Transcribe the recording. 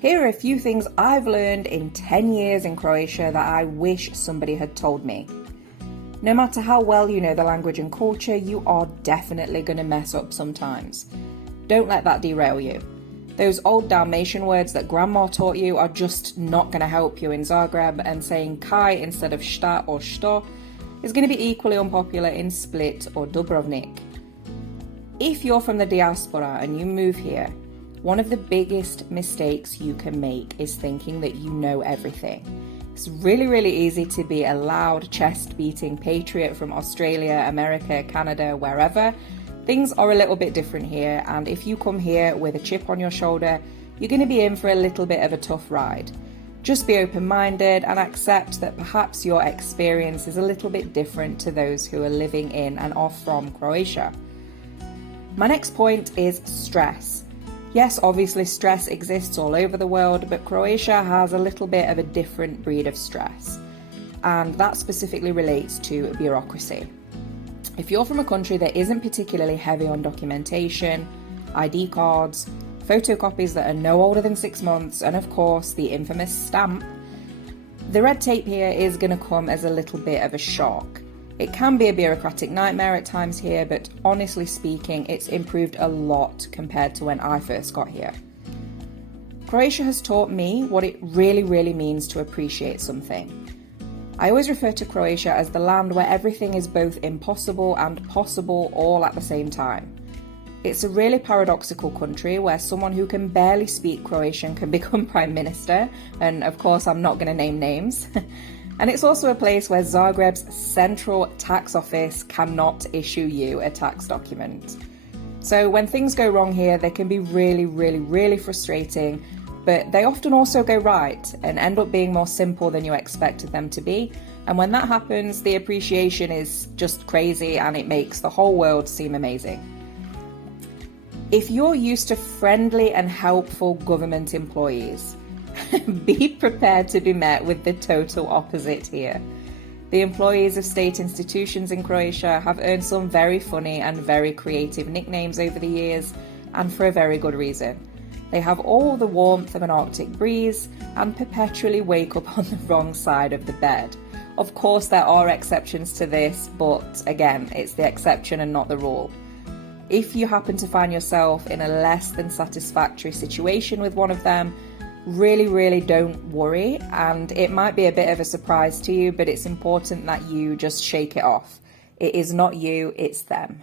Here are a few things I've learned in 10 years in Croatia that I wish somebody had told me. No matter how well you know the language and culture, you are definitely going to mess up sometimes. Don't let that derail you. Those old Dalmatian words that grandma taught you are just not going to help you in Zagreb, and saying kaj instead of šta or što is going to be equally unpopular in Split or Dubrovnik. If you're from the diaspora and you move here, one of the biggest mistakes you can make is thinking that you know everything. It's really easy to be a loud, chest-beating patriot from Australia, America, Canada, wherever. Things are a little bit different here, and if you come here with a chip on your shoulder, you're going to be in for a little bit of a tough ride. Just be open-minded and accept that perhaps your experience is a little bit different to those who are living in and are from Croatia. My next point is stress. Yes, obviously stress exists all over the world, but Croatia has a little bit of a different breed of stress, and that specifically relates to bureaucracy. If you're from a country that isn't particularly heavy on documentation, ID cards, photocopies that are no older than 6 months, and of course the infamous stamp, the red tape here is going to come as a little bit of a shock. It can be a bureaucratic nightmare at times here, but honestly speaking, it's improved a lot compared to when I first got here. Croatia has taught me what it really means to appreciate something. I always refer to Croatia as the land where everything is both impossible and possible all at the same time. It's a really paradoxical country where someone who can barely speak Croatian can become Prime Minister, and of course I'm not going to name names. And it's also a place where Zagreb's central tax office cannot issue you a tax document. So when things go wrong here, they can be really frustrating, but they often also go right and end up being more simple than you expected them to be. And when that happens, the appreciation is just crazy and it makes the whole world seem amazing. If you're used to friendly and helpful government employees, be prepared to be met with the total opposite here. The employees of state institutions in Croatia have earned some very funny and very creative nicknames over the years, and for a very good reason. They have all the warmth of an Arctic breeze and perpetually wake up on the wrong side of the bed. Of course, there are exceptions to this, but again, it's the exception and not the rule. If you happen to find yourself in a less than satisfactory situation with one of them, really don't worry, and it might be a bit of a surprise to you, but it's important that you just shake it off. It is not you, it's them.